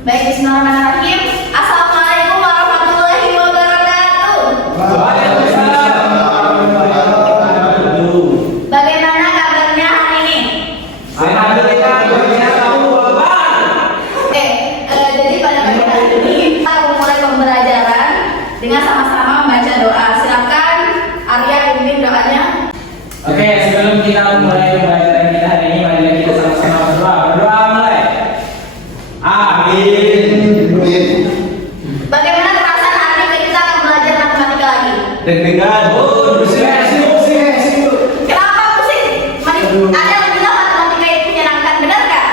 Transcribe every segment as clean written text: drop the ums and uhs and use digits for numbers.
Baik, bismillahirrahmanirrahim. Assalamualaikum warahmatullahi wabarakatuh. Waalaikumsalam warahmatullahi wabarakatuh. Bagaimana kabarnya hari ini? Alhamdulillah, Oke, jadi pada pagi hari ini kita mulai pembelajaran dengan sama-sama membaca doa. Silakan Arya pimpin doanya. Oke, sebelum kita mulai pembelajaran kita hari ini, mari kita sama-sama berdoa. Berdoa mulai. Amin. Bagaimana perasaan hari ini kita akan belajar matematika lagi? Deg-degan. Kenapa pusing? Ada yang bilang matematika itu menyenangkan, benar nggak?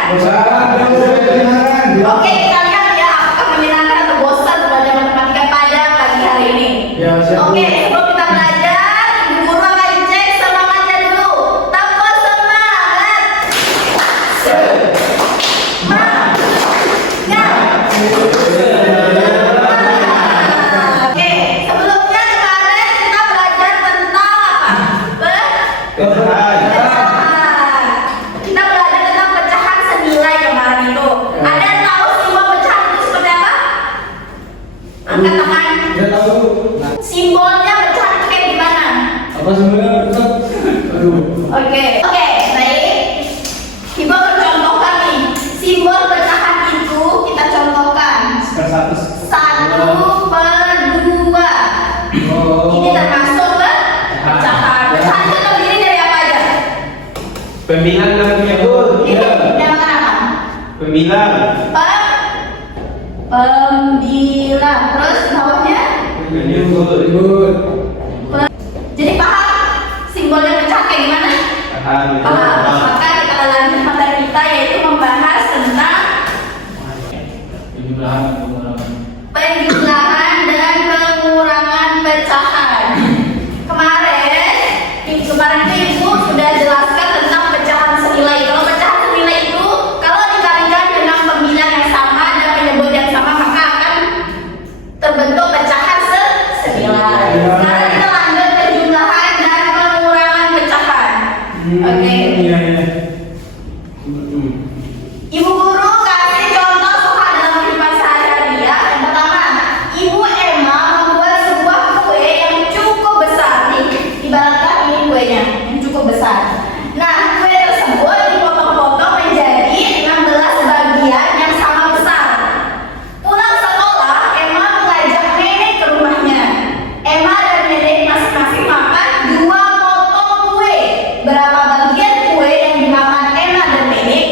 Oke, kita lihat ya apakah menyenangkan atau bosan belajar matematika pada pagi hari ini. Oke, sebelum kita belajar, Ibu Guru akan cek semangatnya dulu. Tambah semangat. Oke, sebelumnya kemarin kita belajar tentang apa? Pecahan. Kita belajar tentang pecahan senilai kemarin itu. Ada yang tahu simbol pecahan itu seperti apa? Angkat tangan. Simbolnya pecahan itu kayak gimana? Oke, baik. Ibu contohkan nih. Simbol pecahan itu kita contohkan. 1 per 2. Ini termasuk pecahan. Pecahan itu terdiri dari apa aja? Pembilang namanya, Bu. Ini dinamakan apa? Pembilang. Pembilang. Terus bawahnya? Jadi paham simbolnya pecahan kayak gimana? Paham. Maka kita lanjut materi kita yaitu membahas tentang penjumlahan dan pengurangan pecahan. Kemarin itu Ibu sudah jelaskan tentang pecahan senilai. Kalau pecahan senilai itu kalau dikalikan dengan pembilang yang sama dan penyebut yang sama maka akan terbentuk pecahan senilai. Sekarang kita lanjut penjumlahan dan pengurangan pecahan. Oke. Ibu Guru kasih contoh soal dalam kehidupan sehari-hari ya. Yang pertama, Ibu Emma membuat sebuah kue yang cukup besar nih. Ibaratkan ini kuenya yang cukup besar. Nah, kue tersebut dipotong-potong menjadi 16 bagian yang sama besar. Pulang sekolah, Emma mengajak Nenek ke rumahnya. Emma dan Nenek masing-masing makan 2 potong kue. Berapa bagian kue yang dimakan Emma dan Nenek?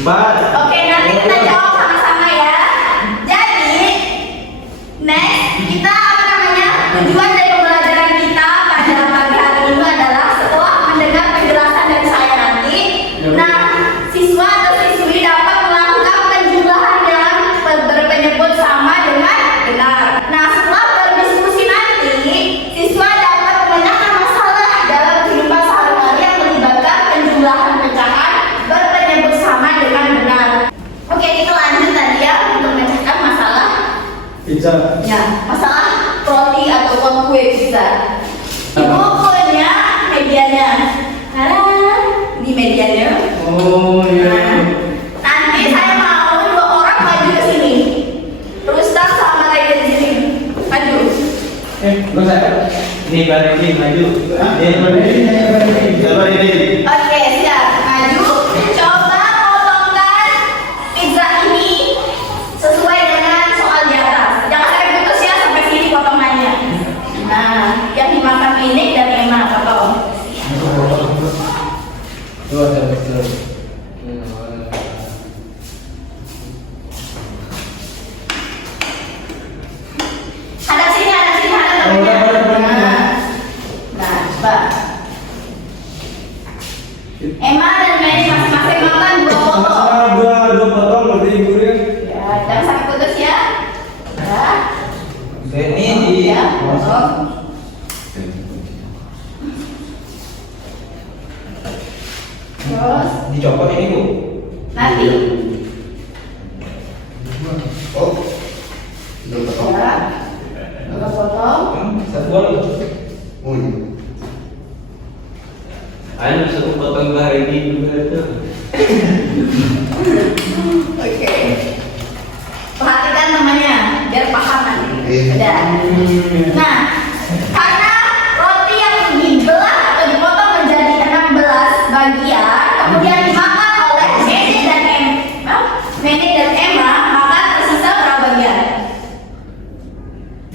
4. Oke, nanti kita jawab sama-sama ya. Jadi, next kita tujuan dari pembelajaran kita pada pagi hari ini adalah setelah mendengar penjelasan dari saya nanti, nah siswa atau siswi dapat melakukan penjumlahan dalam berpenyebut sama dengan benar. Nah, setelah berdiskusi nanti, siswa dapat memecahkan masalah dalam kehidupan sehari-hari yang melibatkan penjumlahan pecahan berpenyebut sama dengan benar. Oke, kita lanjut tadi ya untuk memecahkan masalah. Ya, masalah roti atau kue pizza. Ibu punya medianya. Ini medianya. Nanti saya mau 2 orang maju ke sini. Rustam sama Raiden di sini. Maju. Ini bareng ini maju. Oke, siap. Maju. Coba potongkan pizza ini sesuai dengan soal di atas. Jangan sampai putus ya, sampai sini potongannya. Nah, yang dimakan ini dan Emma potong. Ada sini, ada temennya. Nah, coba. Emma dan Mei masing-masing makan 2 potong. Ya, jangan sampai putus ya. Ya. Ya, potong. Terus Dicopot ini, Bu. nanti. Ya. Kita potong. Satu lagi. Ayo bisa potong hari ini juga itu. Udah. Nah, karena roti yang dibelah atau dipotong menjadi 16 bagian, kemudian dimakan oleh Mene dan Emma, maka tersisa berapa bagian?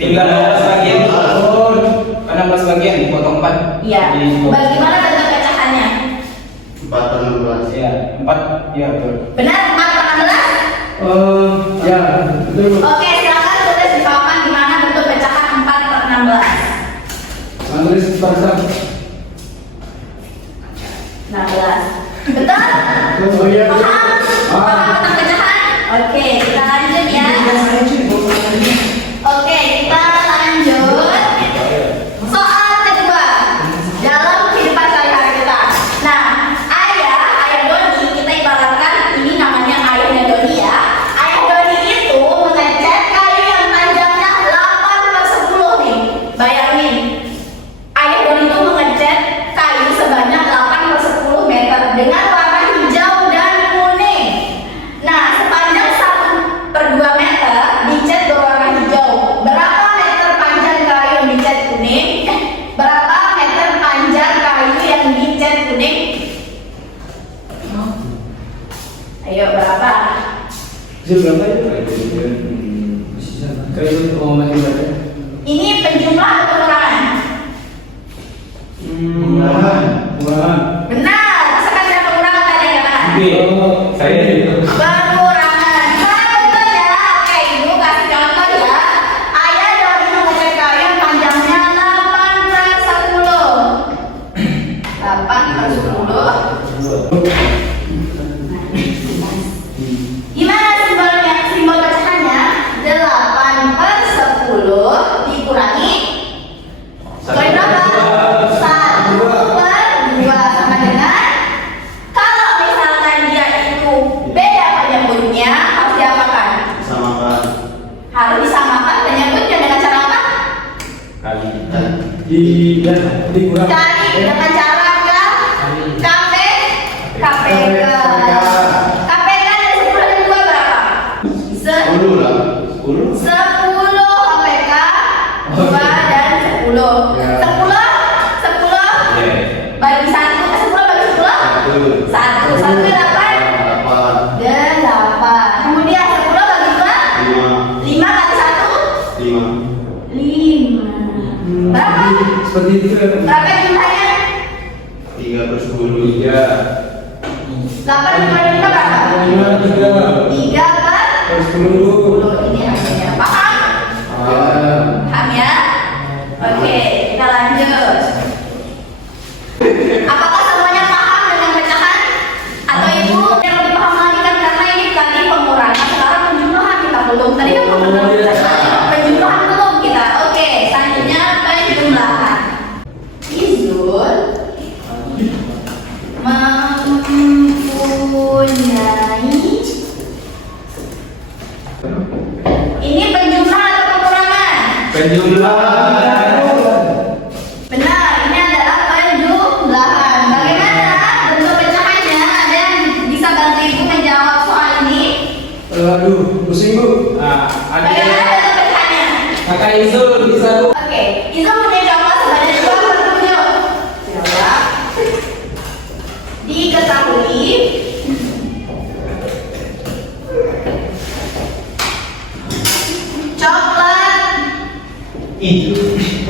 13 bagian dipotong, 16 bagian dipotong 4. Iya. Bagaimana bentuk pecahannya? 4 per 16. Ya, 4. Ya, betul. Benar, 4 per 16? Ya, betul. Oke, silakan tulis di papan gimana bentuk pecahan 4 per 16. Andres Barca. 16. Betul? Oh iya. Paham? Paham tentang pecahan? Oke, kita lanjut ya. Oke, kita lanjut. Soal kedua dalam kehidupan sehari-hari kita. Nah, ayah Doni, kita ibaratkan ini namanya ayahnya Doni ya. Ayah Doni itu mengecat kayu yang panjangnya 8 per 10 nih. Bayangin, ayah Doni itu mengecat kayu sebanyak 8 per 10 meter dengan warna hijau dan kuning. Nah, sepanjang 1 per 2 meter dicat berwarna hijau. Berapa meter panjang kayu yang dicat kuning? Berapa meter panjang kayu yang dicat kuning? Ayo, berapa? Saya berapa ya? Kayak oh masih banyak. Ini penjumlah atau pengurangan? Murahan. Benar, misalkan ada pengurangan tadi katakan. Saya Pengurangan. Gimana bentuknya? Oke, ibu kasih contoh ya. Ayah Doni mengecat kayu yang panjangnya 8 per 10. 8 per 10. Gimana simbolnya? Simbol pecahannya 8 per 10 dikurangi kali berapa? 1 per 2 sama dengan, kalau misalkan dia itu beda penyebutnya harus diapakan? Samakan. Harus disamakan penyebutnya dengan cara apa? kali. Dikurang. Cari dengan cara KPK. KPK dari 10 dan 2 berapa? 10 lah. 10. 10 KPK 2 dan 10. Ya. 10 bagi 1, 10 bagi 10 1 1 8 8. dan 8. Kemudian 10 bagi 2 5. 5 kali 1 5. 5. Berapa? Seperti itu ya. Berapa jumlahnya? 3 per 10. 8 dikurangi 5 berapa? 3 3 per 10. 10. Ini hasilnya. Paham? Paham ya? Oke, kita lanjut. Apakah semuanya paham dengan pecahan? Atau ibu yang lebih paham lagi kan karena ini tadi pengurangan, sekarang penjumlahan kita belum. Tadi kan penjumlahan belum kita. Oke, selanjutnya penjumlahan. Izul mempunyai, ini penjumlahan atau pengurangan? Penjumlahan. Benar, ini adalah penjumlahan. Bagaimana bentuk pecahannya? Ada yang bisa bantu ibu menjawab soal ini? Aduh, pusing bu. Nah, Bagaimana ada bentuk pecahannya? kakak Izul bisa Bu. Oke, itu punya jawab sebanyak 2 per 7. Jawab. Diketahui coklat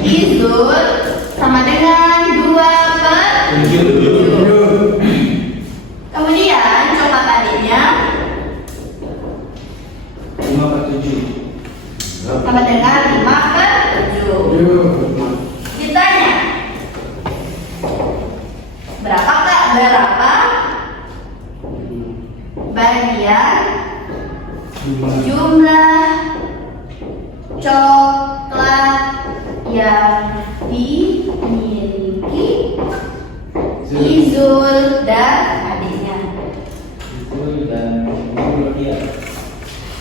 Izul sama dengan 2 per 7. Kemudian coklat adiknya 5 per 7. sama dengan 5 per 7. Ditanya, berapa bagian jumlah coklat yang dimiliki Izul dan adiknya? Izul dan Izul dia.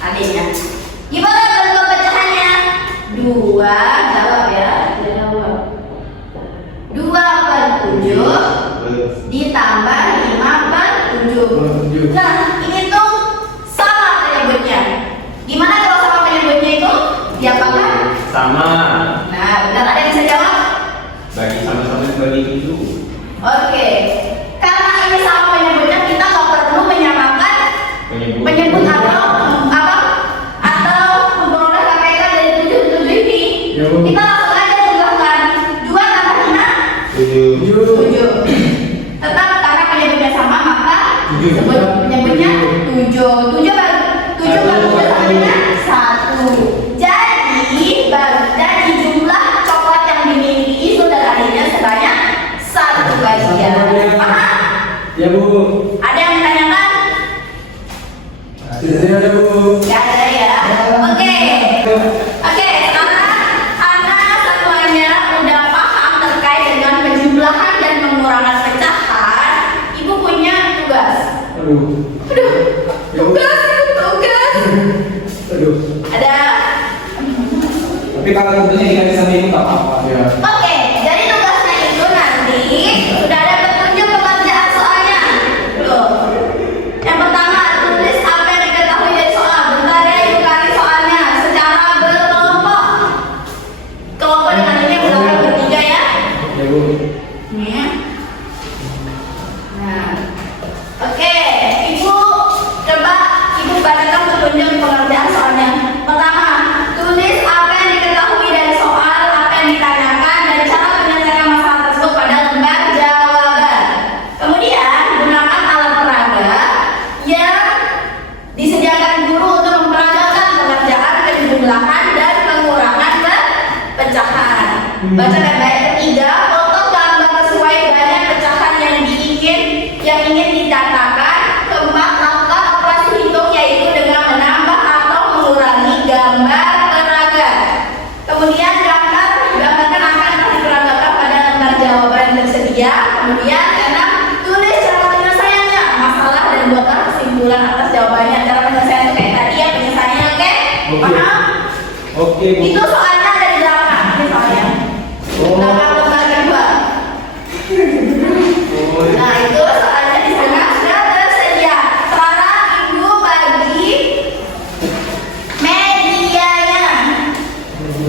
Adiknya. Gimana bentuk pecahannya? 2, jawab ya. Jawab. 2 per 7 ditambah 5 per 7. Nah, ini tuh sama penyebutnya. Gimana kalau sama penyebutnya itu? Diapakan? bagi 7. Oke. Karena ini sama penyebutnya, kita nggak perlu menyamakan penyebut atau memperoleh KPK dari 7 ini. Ya, Bu. Kita langsung aja jumlahkan 2 tambah 5 7. 7. Tetap karena penyebutnya sama maka 7. sebut penyebutnya 7. 7 bagi 7 sama dengan 1. Jadi jumlah coklat yang dimiliki saudara Aditya sebanyak 1 bagian. Paham? Ya, Bu. Ada yang ditanyakan? Tidak ada, Bu. Gak ada ya. Oke. Sekarang anak semuanya udah paham terkait dengan penjumlahan dan pengurangan pecahan. Ibu punya tugas. Aduh. Ya, Bu. Tugas. Aduh. Ada. Tapi kalau tentunya dikasih sama ibu nggak apa-apa. Ya. Oke, jadi tugasnya itu nanti udah ada petunjuk pengerjaan soalnya. Tuh. Yang pertama, tulis apa yang diketahui dari soal. Bentar ya, ibu kasih soalnya secara berkelompok. Kelompok dengan ini udah bertiga ya. Ya, Bu. Nih. Nah, oke, ibu coba ibu bacakan petunjuk pengerjaan soalnya. Pertama, tulis apa yang diketahui dari soal, apa yang ditanyakan, dan cara menyelesaikan masalah tersebut pada lembar jawaban. Kemudian, gunakan alat peraga yang disediakan guru untuk memperagakan pengerjaan, penjumlahan, dan pengurangan pecahan. Baca baik-baik. Ketiga, foto gambar sesuai banyak pecahan yang ingin didatakan. Keempat, lakukan operasi hitung yaitu dengan menambah atau mengurangi gambar peraga. Kemudian gambarkan angka yang diperagakan pada lembar jawaban yang tersedia. Kemudian keenam, tulis cara penyelesaiannya, masalah dan buatlah kesimpulan atas jawabannya. Cara penyelesaian itu kayak tadi ya penyelesaiannya, oke? Oke. Paham? Oke, Bu. Itu soalnya ada di belakang, ini soalnya. Belakang lembar kedua. Nah, itu soalnya di sana sudah tersedia. Sekarang ibu bagi medianya.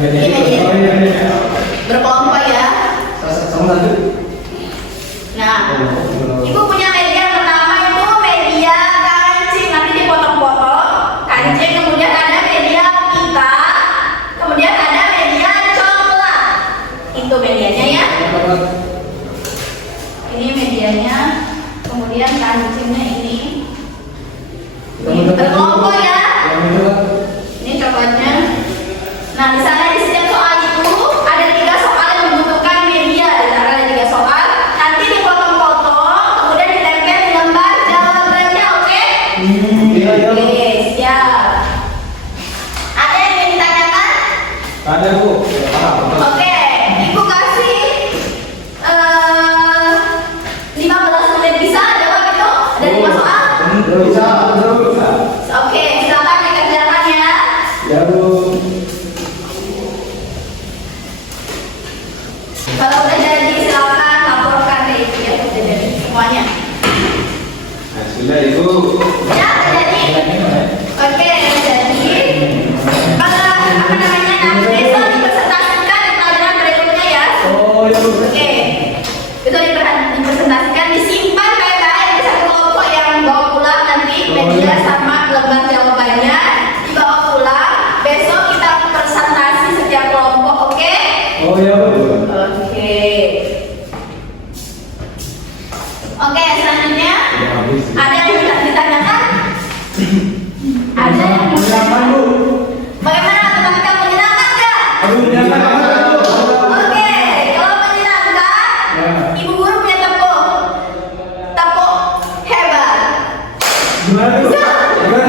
Ini media berkelompok ya. Sama lagi. Nah, ibu punya media yang pertama itu media kancing, nanti dipotong-potong kancing. Kemudian ada media pita, kemudian ada media coklat. Itu medianya ya. Ini medianya, kemudian kancingnya ini. Ini berkelompok ya. Ini coklatnya. Nah, di sana di setiap soal itu ada 3 soal yang membutuhkan media. Di sana ada 3 soal. Nanti dipotong-potong, kemudian ditempel di lembar jawabannya, oke? Oke, siap. Ada yang ingin ditanyakan? Ada, Bu. Ya, paham. Oke, ibu kasih 15 menit bisa jawab itu? Ada 5 soal? Bisa. Oke, silakan dikerjakan ya. Ya, Bu. Kalau udah jadi silakan laporkan deh itu ya, udah jadi semuanya. Nah, sudah Ibu. Ya, udah jadi. Oke, jadi apa namanya nanti besok dipresentasikan di pelajaran berikutnya ya. Oh, ya, Bu. Oke, itu dipresentasikan, disimpan baik-baik di satu kelompok yang bawa pulang nanti media sama lembar jawabannya dibawa pulang. Besok kita presentasi setiap kelompok, oke? Oh, ya, Bu. Oke. Oke, selanjutnya ada yang bisa ditanyakan? Ada yang Menyenangkan, Bu. Bagaimana matematika menyenangkan nggak? Aduh, menyenangkan banget, Bu. Oke, kalau menyenangkan, Ya. ibu guru punya tepuk hebat. Gimana, Bu? Gimana?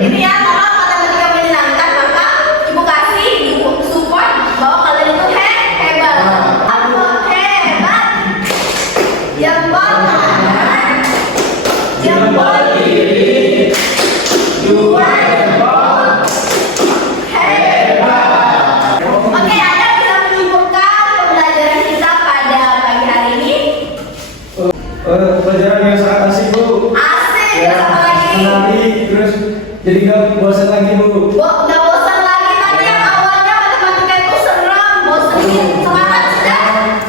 Ini ya, kalau matematika menyenangkan, maka ibu kasih ibu support bahwa kalian itu hebat. Aku hebat. Jempol kanan, jempol kiri, 2 jempol hebat. Oke, Anda bisa menyimpulkan pembelajaran kita pada pagi hari ini. Pelajaran yang sangat asik, Bu. Asik, Ya, apa lagi? menarik, terus jadi nggak bosan lagi, Bu. Udah bosan lagi, tapi yang awalnya matematika itu seram, bosenin. Sekarang sudah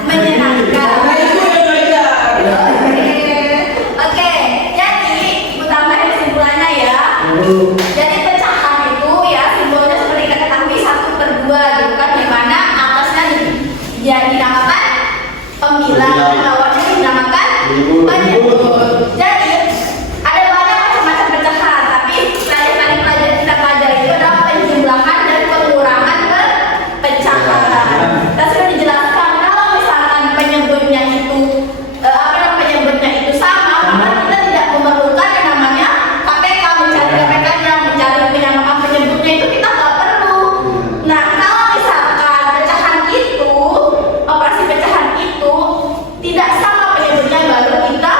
menyenangkan. Bu. Jadi pecahan itu ya simbolnya seperti kita ketahui 1/2 gitu kan, di mana atasnya ya dinamakan pembilang, bawahnya dinamakan penyebut. Jadi ada banyak macam-macam pecahan, tapi kali-kali kita pelajari itu adalah penjumlahan dan pengurangan pecahan. Dan sudah dijelaskan kalau misalkan penyebutnya itu penyebutnya itu sama, maka kita tidak memerlukan yang namanya KPK, mencari KPK-nya, mencari penyamakan penyebutnya itu kita nggak perlu. Nah, kalau misalkan pecahan itu, operasi pecahan itu tidak sama penyebutnya, baru kita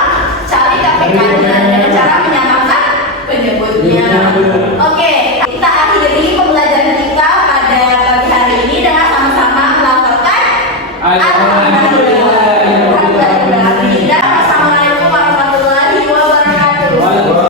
cari KPK-nya dengan cara menyamakan penyebutnya. Oke, kita akhiri pembelajaran kita pada pagi hari ini dengan sama-sama melakukan Al-Quran.